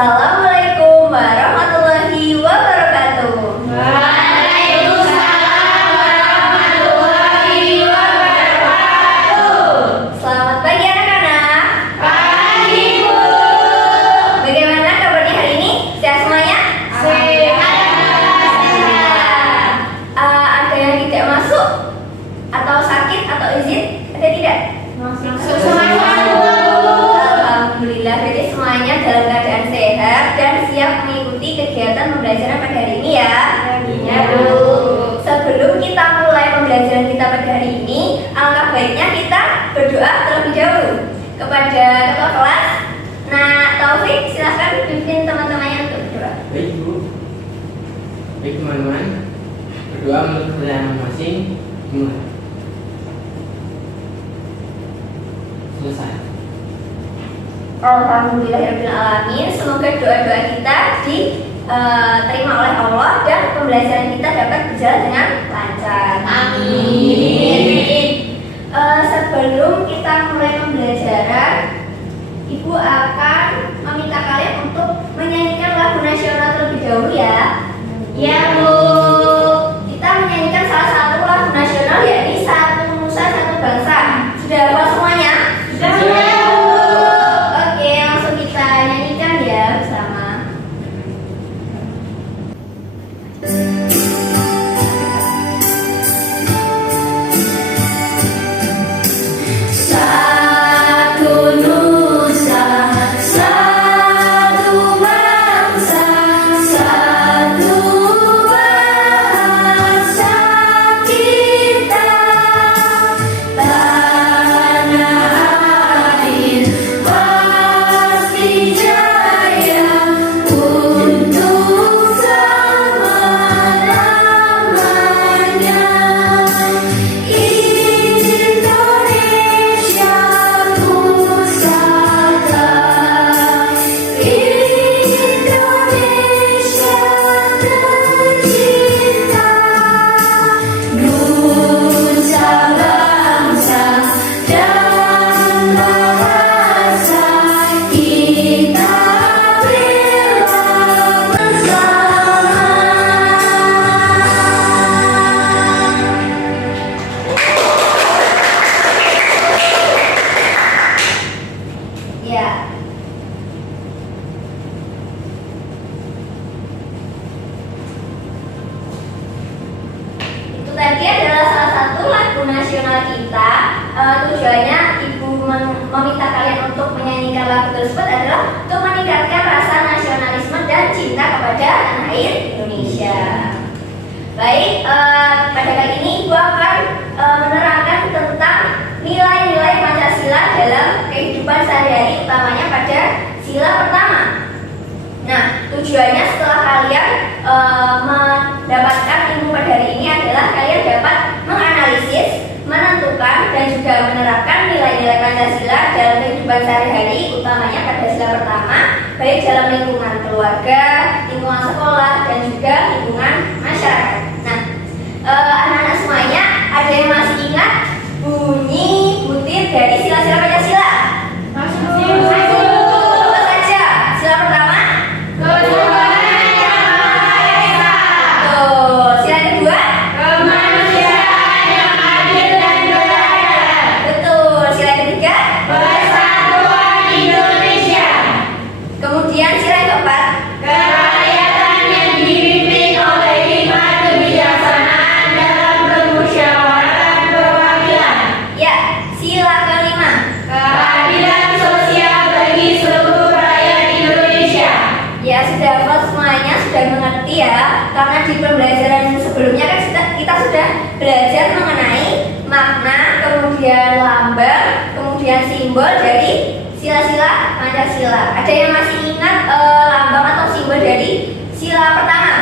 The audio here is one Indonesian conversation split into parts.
Assalamualaikum warahmatullahi wabarakatuh. Waalaikumsalam warahmatullahi wabarakatuh. Selamat pagi anak-anak. Pagi, Bu. Bagaimana kabarnya hari ini? Sehat semuanya? Sehat. Ada yang tidak masuk atau sakit atau izin? Ada tidak? Alhamdulillah, berarti semuanya dalam keadaan sehat dan siap mengikuti kegiatan pembelajaran pada hari ini ya. Ya, Bu. Sebelum kita mulai pembelajaran kita pada hari ini, alangkah baiknya kita berdoa terlebih dahulu kepada ketua kelas. Nah, Taufik, silahkan pimpin teman-temannya untuk berdoa. Baik, Bu. Baik, teman-teman. Berdoa menurut kepercayaan masing-masing. Mulai. Selesai. Alhamdulillahirrahmanirrahim. Semoga doa-doa kita diterima oleh Allah dan pembelajaran kita dapat berjalan dengan lancar. Amin. Sebelum kita mulai pembelajaran, Ibu akan meminta kalian untuk menyanyikan lagu nasional terlebih dahulu ya. Ya, Bu. Kita menyanyikan salah satu lagu nasional, yakni Satu Nusa Satu Bangsa. Sudah hafal semuanya? Sudah, Bu. Oke, langsung kita nyanyikan ya bersama. Satu nusa, satu bangsa, satu bahasa kita. Tanah air pasti jaya untuk selama-lamanya. Indonesia pusaka, Indonesia tercinta, nusa bangsa dan bahasa kita bela bersama. Ya. Itu tadi adalah salah satu lagu nasional kita. Tujuannya Ibu meminta kalian untuk menyanyikan lagu tersebut adalah untuk meningkatkan rasa nasionalisme dan cinta kepada tanah air Indonesia. Baik, pada kali ini Ibu akan menerangkan tentang nilai-nilai Pancasila dalam kehidupan sehari-hari, utamanya pada sila pertama. Nah, tujuannya setelah kalian mendapatkan ilmu pada hari ini adalah kalian dapat menganalisis, menentukan dan juga menerapkan nilai-nilai Pancasila dalam kehidupan sehari-hari, utamanya pada sila pertama, baik dalam lingkungan keluarga, lingkungan sekolah dan juga lingkungan masyarakat. Nah, anak-anak semuanya, ada yang masih ingat bunyi butir dari sila-sila Pancasila? Apa saja? Sila pertama? Ketuhanan yang Maha Esa. Betul. Sila kedua? Kemanusiaan yang adil dan beradab. Betul. Sila ketiga? Persatuan Indonesia. Kemudian sila yang keempat? Kerakyatan yang dipimpin oleh hikmat kebijaksanaan dalam permusyawaratan perwakilan. Ya. Sila kelima? Keadilan sosial bagi seluruh rakyat Indonesia. Ya, sudah hafal semuanya, sudah mengerti ya. Karena di pembelajaran sebelumnya kan kita sudah belajar mengenai makna, kemudian lambang, kemudian simbol dari sila-sila Pancasila. Ada yang masih ingat lambang atau simbol dari sila pertama?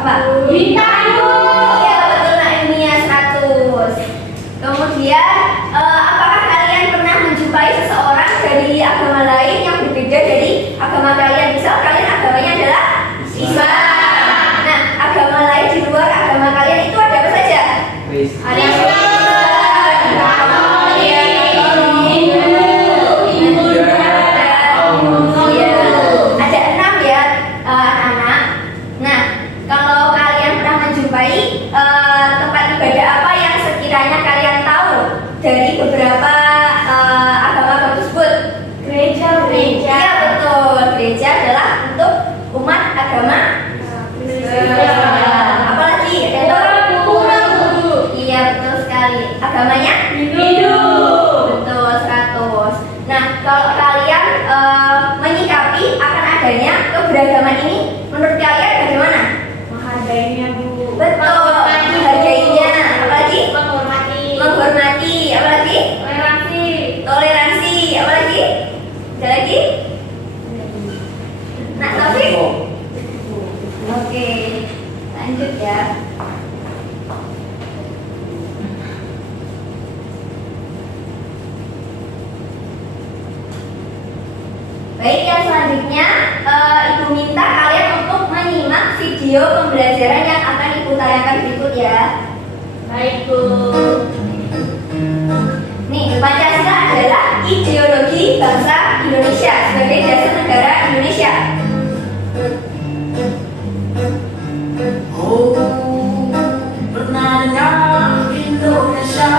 Apa? Bintang, Bu. Iya, betul, Nak Ilmiah 100. Kemudian, apakah kalian pernah menjumpai seseorang dari agama lain yang berbeda dari agama kalian? Misal kalian agamanya adalah Islam. Nah, agama lain di luar agama kalian itu ada apa saja? Kristen. Ada Katolik, Hindu, Buddha, Buddha, iya. untuk umat agama apalagi iya betul sekali. Agamanya Hindu. betul 100. Nah, kalau kalian menyikapi akan adanya keberagaman ini, menurut kalian bagaimana? Menghargainya, Bu. Betul, menghargainya. Apalagi? Menghormati. Apalagi? Toleransi. Toleransi. Apalagi? Ada lagi? Nah, Taufik? Oke, lanjut ya. Baik, yang selanjutnya Ibu minta kalian untuk menyimak video pembelajaran yang akan Ibu tayangkan berikut ya. Baik, Bu. Nih, Pancasila adalah ideologi bangsa Indonesia sebagai dasar negara Indonesia. Oh, pernah dengar Indonesia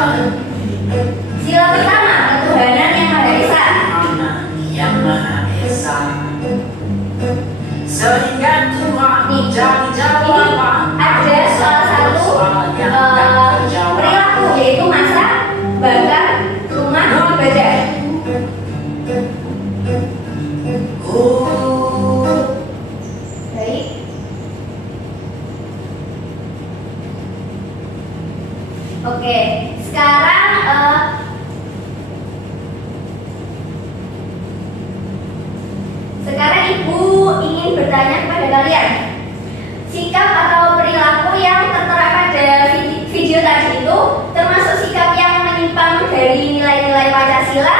Sila pertama, ketuhanan yang Maha Esa. yang Maha Esa, sehingga Tuhan jadi jawaban Ada salah satu perilaku yaitu masa bakar rumah ibadah. Oh, Baik. Oke, sekarang Ibu ingin bertanya kepada kalian, sikap atau perilaku yang tertera pada video tadi itu termasuk sikap yang menyimpang dari nilai-nilai Pancasila,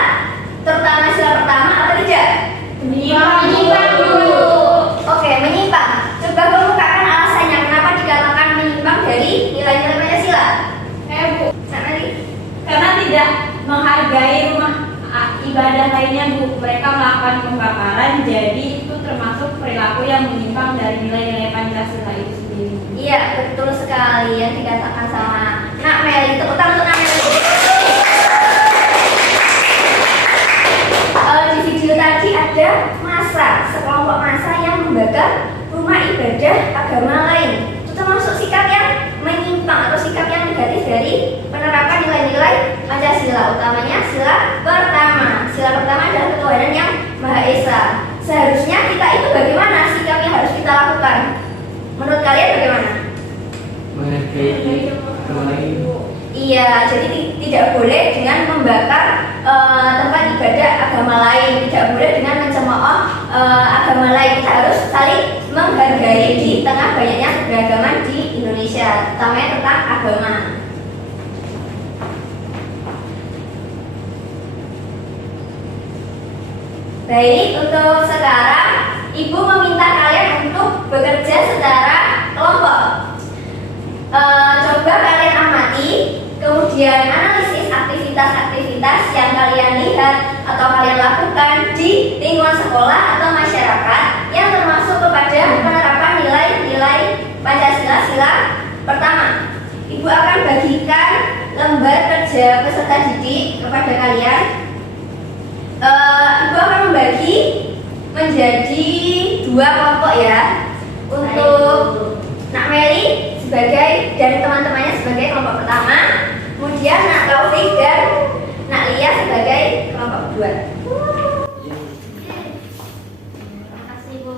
terutama sila pertama atau tidak? Menyimpang, Bu. Oke, menyimpang. Coba kemukakan alasannya kenapa dikatakan menyimpang dari nilai-nilai Pancasila. Bu. Mari. Karena tidak menghargai rumah ibadah lainnya, Bu. Mereka melakukan pembakaran, jadi itu termasuk perilaku yang menyimpang dari nilai-nilai Pancasila itu sendiri. Iya, betul sekali yang dikatakan sama Nak Meli. Tepuk tangan untuk Nak Meli. Di video tadi ada sekelompok massa yang membakar rumah ibadah agama lain. Itu termasuk sikap yang menyimpang atau sikap yang negatif dari penerapan nilai-nilai Pancasila, utamanya sila pertama. Sila pertama adalah ketuhanan yang Maha Esa. Seharusnya kita itu bagaimana sikap yang harus kita lakukan? Menurut kalian bagaimana? Menghargai agama lain. Iya, jadi tidak boleh dengan membakar tempat ibadah agama lain, tidak boleh dengan mencemooh agama lain. Kita harus saling menghargai di tengah banyaknya keberagaman di Indonesia, utamanya tentang agama. Baik, untuk sekarang Ibu meminta kalian untuk bekerja secara kelompok. Coba kalian amati, kemudian analisis aktivitas-aktivitas yang kalian lihat atau kalian lakukan di lingkungan sekolah atau masyarakat yang termasuk kepada penerapan nilai-nilai Pancasila sila pertama. Ibu akan bagikan lembar kerja peserta didik kepada kalian. Ibu akan membagi menjadi 2 kelompok ya. Untuk Nak Meli sebagai dan teman-temannya sebagai kelompok pertama, kemudian Nak Taufik dan Nak Lia sebagai kelompok kedua. Terima kasih Bu.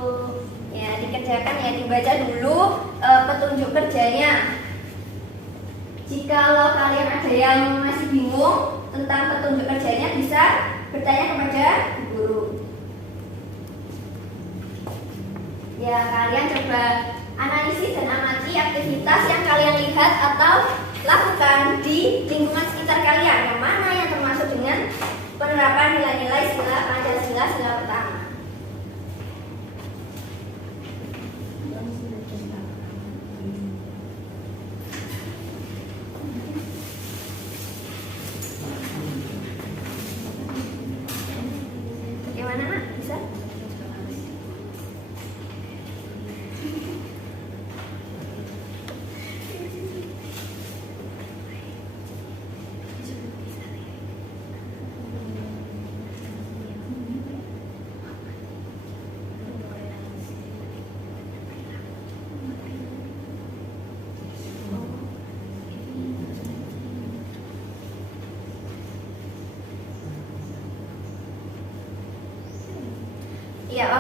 Ya, dikerjakan ya, dibaca dulu petunjuk kerjanya. Jikalau kalian ada yang masih bingung tentang petunjuk kerjanya, bisa bertanya kepada guru. Ya, kalian coba analisis dan amati aktivitas yang kalian lihat atau lakukan di lingkungan sekitar kalian, yang mana yang termasuk dengan penerapan nilai-nilai sila Pancasila sila pertama. Bagaimana Nak? Bisa?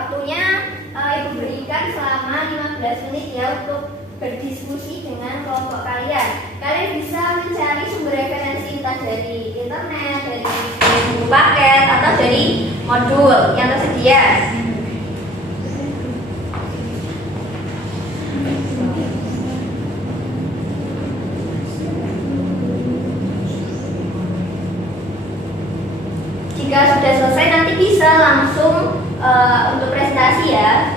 waktunya Ibu berikan selama 15 menit ya untuk berdiskusi dengan kelompok kalian. Kalian bisa mencari sumber referensi entah dari internet, dari buku paket, atau dari modul yang tersedia. Jika sudah selesai nanti bisa langsung untuk presentasi ya.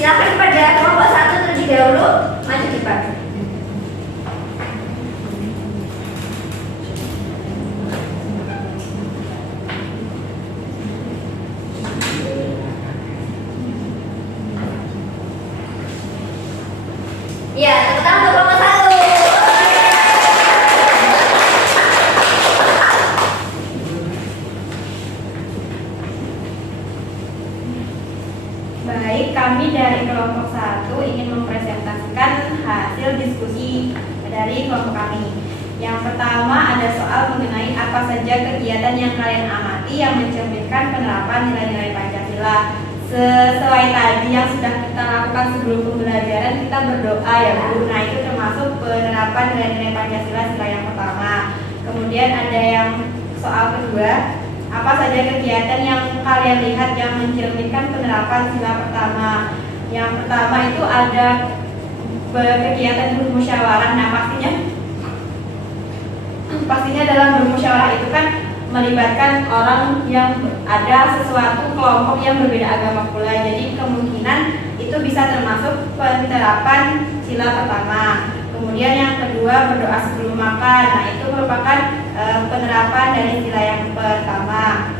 Silakan pada kelompok 1 terlebih dahulu maju depan. Ya, tepuk tangan untuk kelompok 1. Baik, kami dari kelompok 1 ingin mempresentasikan hasil diskusi dari kelompok kami. Yang pertama ada soal mengenai apa saja kegiatan yang kalian amati yang mencerminkan penerapan nilai-nilai Pancasila. Sesuai tadi yang sudah kita lakukan sebelum pembelajaran, kita berdoa ya Bu. Nah, itu termasuk penerapan nilai-nilai Pancasila sila yang pertama. Kemudian ada yang soal kedua, apa saja kegiatan yang kalian lihat yang mencerminkan penerapan sila pertama. Yang pertama itu ada kegiatan bermusyawarah. Nah, pastinya dalam bermusyawarah itu kan melibatkan orang yang ada sesuatu kelompok yang berbeda agama pula. Jadi kemungkinan itu bisa termasuk penerapan sila pertama. Kemudian yang kedua berdoa sebelum makan. Nah, itu merupakan penerapan dari sila yang pertama.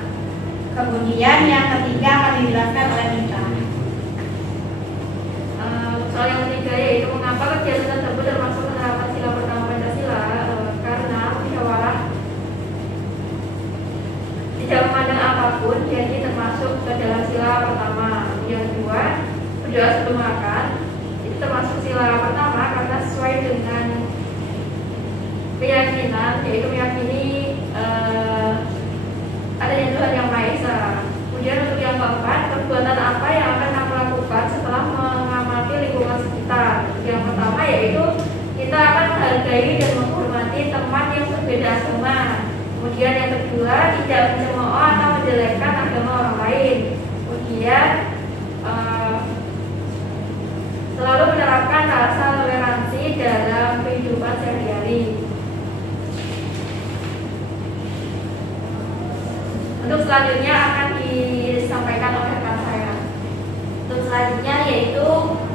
Kemudian yang ketiga akan dijelaskan oleh Mita. Soal yang ketiga yaitu mengapa kegiatan tersebut termasuk penerapan sila pertama Pancasila. Karena musyawarah tidak memandang apapun, jadi termasuk ke dalam sila pertama. Yang kedua, berdoa sebelum makan itu termasuk sila pertama karena sesuai dengan keyakinan, yaitu meyakini adanya Tuhan yang Maha Esa. Kemudian untuk yang keempat, perbuatan apa yang akan kamu lakukan setelah mengamati lingkungan sekitar. Yang pertama yaitu kita akan menghargai dan menghormati teman yang berbeda agama. Kemudian yang kedua, tidak mencemooh atau menjelekkan agama orang lain. Kemudian selalu menerapkan rasa toleransi dalam kehidupan sehari-hari. Untuk selanjutnya akan disampaikan oleh rekan saya. Untuk selanjutnya yaitu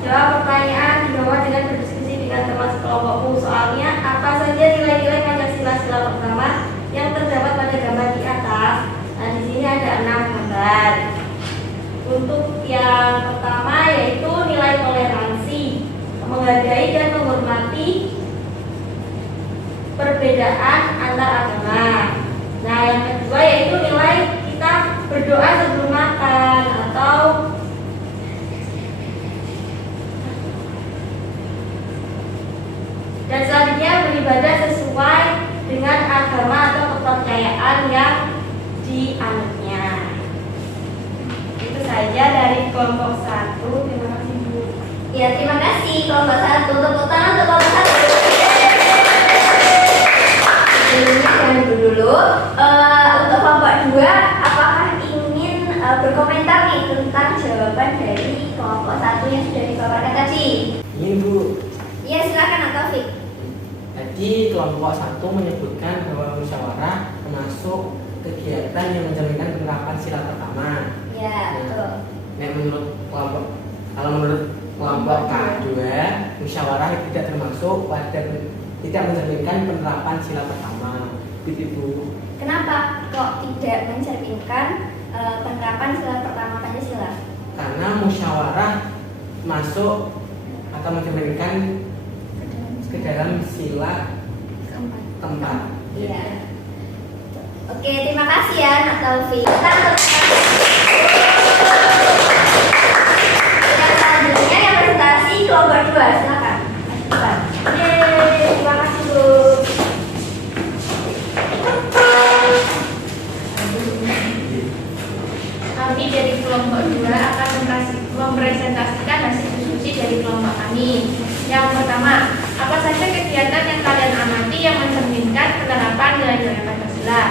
jawab pertanyaan di bawah dengan berdiskusi dengan teman sekelompokmu. Soalnya apa saja nilai-nilai Pancasila sila pertama yang terdapat pada gambar di atas. Nah, di sini ada 6 gambar. Untuk yang pertama yaitu nilai toleransi, menghargai dan menghormati perbedaan antar agama. Nah, yang kedua yaitu nilai kita berdoa sebelum makan atau dan selanjutnya beribadah sesuai dengan agama atau kepercayaan yang dianutnya. Itu saja dari kelompok 1. Terima kasih Bu. Ya, terima kasih kelompok 1. Tepuk tangan untuk kelompok 1. Sebelumnya jangan dulu. Untuk kelompok 2, apakah ingin berkomentar nih tentang jawaban dari kelompok 1 yang sudah dipaparkan tadi? Ini Bu, Iya, silakan Kak Taufik. tadi kelompok 1 menyebutkan bahwa musyawarah termasuk kegiatan yang mencerminkan penerapan sila pertama. Ya, betul. Nah, kalau menurut kelompok K2, musyawarah tidak termasuk pada tidak mencerminkan penerapan sila pertama. Begitu. Kenapa kok tidak mencerminkan penerapan sila pertama Pancasila? Karena musyawarah masuk atau mencerminkan ke dalam sila keempat. Iya. Oke, terima kasih ya Nak Taufik. Yang selanjutnya yang presentasi kelompok 2, silakan. Yeay, terima kasih Bu. Kami dari kelompok 2 akan mempresentasikan hasil diskusi dari kelompok kami. Yang pertama, apa saja kegiatan yang kalian amati yang mencerminkan penerapan nilai-nilai Pancasila?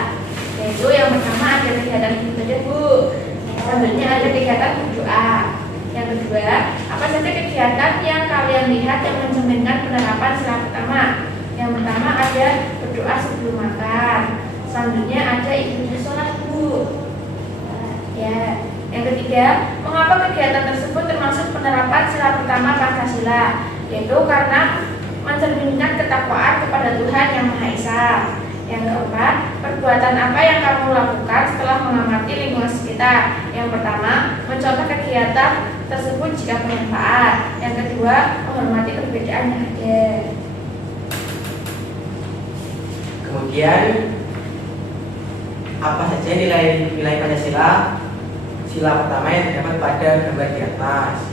Yaitu yang pertama ada kegiatan itu saja Bu. Selanjutnya ada kegiatan berdoa. Yang kedua, apa saja kegiatan yang kalian lihat yang mencerminkan penerapan sila pertama? Yang pertama ada berdoa sebelum makan. Selanjutnya ada ikut sholat Bu. Ya. Yang ketiga, mengapa kegiatan tersebut termasuk penerapan sila pertama Pancasila, yaitu karena mencerminkan ketakwaan kepada Tuhan Yang Maha Esa. Yang keempat, perbuatan apa yang kamu lakukan setelah mengamati lingkungan sekitar? Yang pertama, mencontoh kegiatan tersebut jika bermanfaat. Yang kedua, menghormati perbedaan yang ada. Kemudian apa saja nilai Pancasila? Sila pertama yang terdapat pada gambar di atas.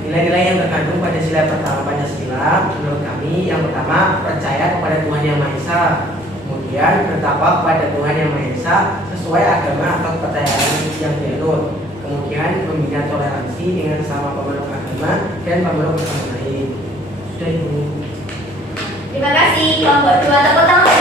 Nilai-nilai yang terkandung pada sila pertama Pancasila menurut kami, yang pertama, percaya kepada Tuhan Yang Maha Esa. Kemudian bertakwa kepada Tuhan Yang Maha Esa sesuai agama atau kepercayaan yang dianut. Kemudian membina toleransi dengan sesama pemeluk agama dan pemeluk agama lain. Sudah, Ibu. Terima kasih kelompok 2, tepuk tangan.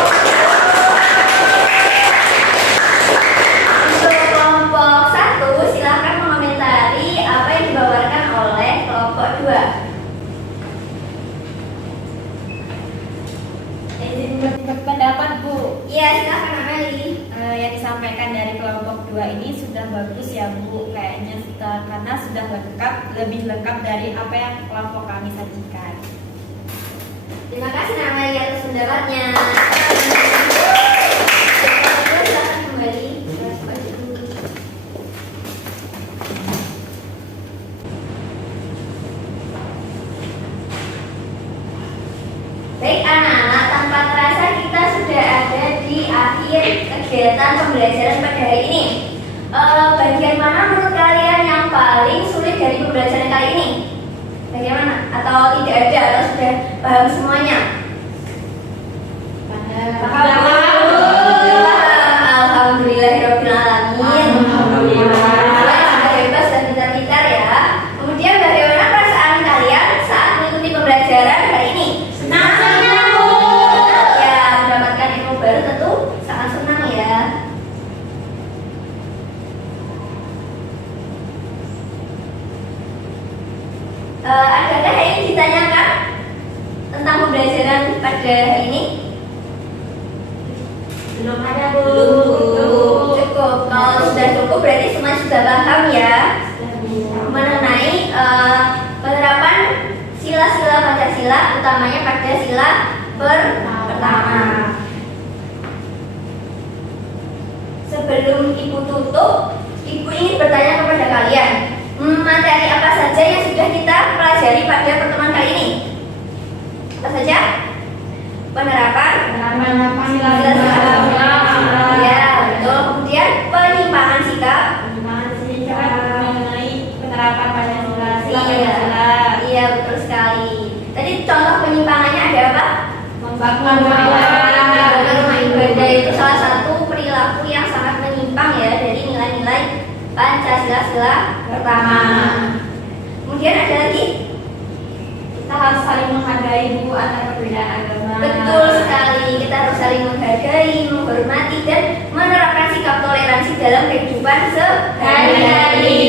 Untuk kelompok 1, silakan mengomentari apa yang dibawakan oleh kelompok 2. Izin berpendapat, Bu. Iya, silakan Ameli. Yang disampaikan dari kelompok 2 ini sudah bagus ya, Bu. Kayaknya karena sudah lengkap, lebih lengkap dari apa yang kelompok kami sajikan. Terima kasih Ameli atas pendapatnya. Silakan kembali. Baik anak-anak, tanpa terasa kita sudah ada di akhir kegiatan pembelajaran pada hari ini. Bagian mana menurut kalian yang paling sulit dari pembelajaran kali ini? Bagaimana? Atau tidak ada? Atau sudah paham semuanya? Alhamdulillahirobbilalamin. Sudah bebas dan pintar-pintar ya. Kemudian bagaimana perasaan kalian saat mengikuti pembelajaran hari ini? Senang ya, mendapatkan ilmu baru tentu sangat senang ya. Adakah yang ingin ditanyakan tentang pembelajaran pada hari ini? Belum ada, Bu. Cukup. Kalau sudah cukup berarti semua sudah paham ya mengenai penerapan sila-sila Pancasila, utamanya pada sila pertama. Sebelum Ibu tutup, Ibu ingin bertanya kepada kalian, materi apa saja yang sudah kita pelajari pada pertemuan kali ini? Apa saja? Penerapan sila-sila. Ya, betul. Kemudian penyimpangan sikap. Mengenai penerapan Pancasila. Iya, betul sekali. Tadi contoh penyimpangannya ada apa? Membangun Rumah ibadah itu salah satu perilaku yang sangat menyimpang ya dari nilai-nilai Pancasila sila pertama. Kemudian ada lagi? Kita harus saling menghargai, Bu, antar perbedaan agama. Betul sekali, kita harus saling menghargai, menghormati, dan menerapkan sikap toleransi dalam kehidupan sehari-hari.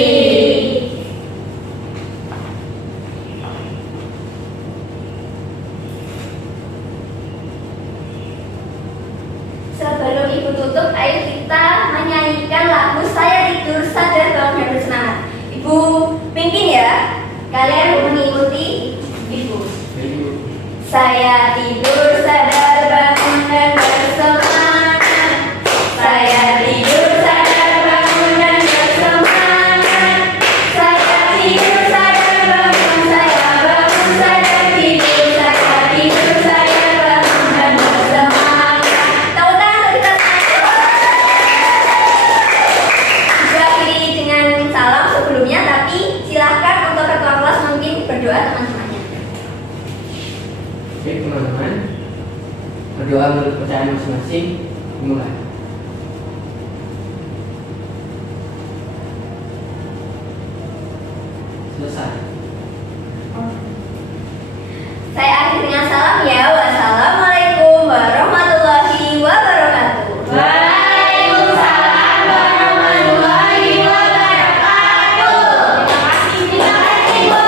Sebelum Ibu tutup, ayo kita menyanyikan lagu Saya Tidur Sadar Bangun dan Bersemangat. Ibu pimpin ya, kalian mengikuti Ibu. Saya tidur sadar bangun dan bersemangat. Saya tidur sadar bangun dan bersemangat. Saya tidur sadar bangun, saya bangun sadar tidur. Saya tidur sadar bangun dan bersemangat. Tepuk tangan untuk kita. Diakhiri dengan salam sebelumnya, tapi silahkan untuk ketua kelas mungkin berdoa teman-temannya. Oke teman-teman, berdoa menurut kepercayaan masing-masing. Dimulai. Selesai. Saya akhiri dengan salam ya. Wassalamualaikum warahmatullahi wabarakatuh. Waalaikumsalam warahmatullahi wabarakatuh. Terima kasih, Bu.